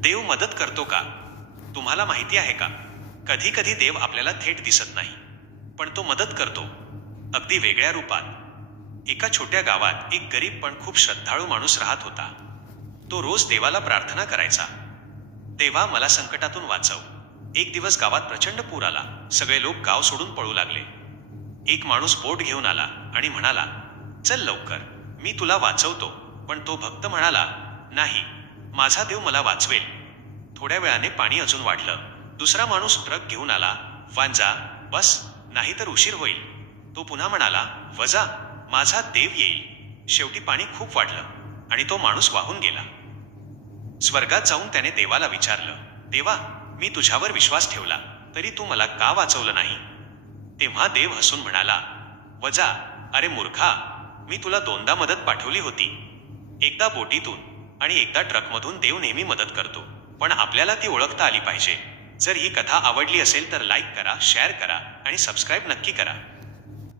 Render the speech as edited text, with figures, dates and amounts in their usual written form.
देव मदत करतो का? तुम्हाला माहिती आहे का, कधी कधी देव आपल्याला थेट दिसत नाही, पण तो मदत करतो, अगदी वेगळ्या रूपात. एका छोट्या गावात एक गरीब पण खूप श्रद्धाळू माणूस राहत होता. तो रोज देवाला प्रार्थना करायचा, देवा मला संकटातून वाचव. एक दिवस गावात प्रचंड पूर आला. सगळे लोक गाव सोडून पळू लागले. एक माणूस बोट घेऊन आला आणि म्हणाला, चल लवकर, मी तुला वाचवतो. पण तो भक्त म्हणाला, नाही, माझा देव मला वाचवेल. थोड्या वेळाने पाणी अजून वाढलं. दुसरा माणूस ट्रक घेऊन आला. वांजा, बस, नाही तर उशीर होईल. तो पुन्हा म्हणाला, वजा, माझा देव येईल. शेवटी पाणी खूप वाढलं आणि तो माणूस वाहून गेला. स्वर्गात जाऊन त्याने देवाला विचारलं, देवा, मी तुझ्यावर विश्वास ठेवला, तरी तू मला का वाचवलं नाही? तेव्हा देव हसून म्हणाला, वजा, अरे मूर्खा, मी तुला दोनदा मदत पाठवली होती. एकदा बोटीतून आणि एकदा ट्रकमधून. देव नेहमी मदत करतो, पण आपल्याला ती ओळखता आली पाहिजे. जर ही कथा आवडली असेल तर लाईक करा, शेअर करा आणि सबस्क्राईब नक्की करा.